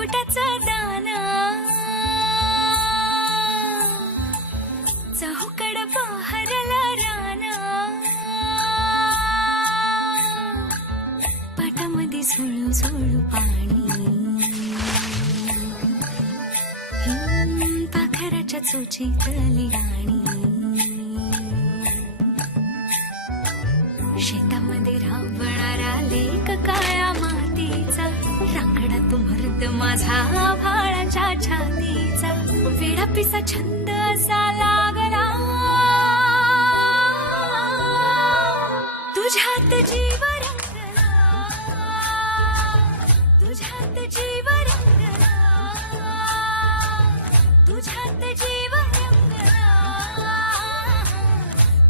घोटाचं दान, चहूकड बहरलं रान, पाटामध्ये झुळू झुळू पाणी, पाखराच्या चोचीतली राणी, शेतामध्ये राबणारा लेक काळ्या मातीचा, रांगडा तो मर्द माझा भाळाच्या छातीचा, वेडा पिसा छंद असा लागला, तुझ्यात जीव रंगला, तुझ्यात जीव रंगला, तुझ्यात जीव रंगला,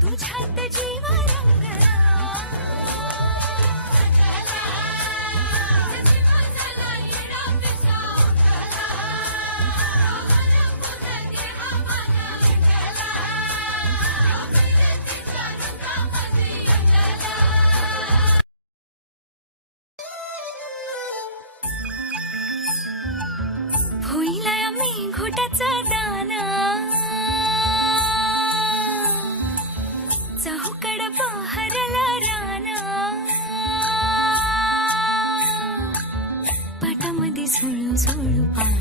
तुझ्यात जीव रंगला. होईला मी घोटाचं दान, चहूकड बहरलं रान, पाटामध्ये झुळू झुळू पाणी,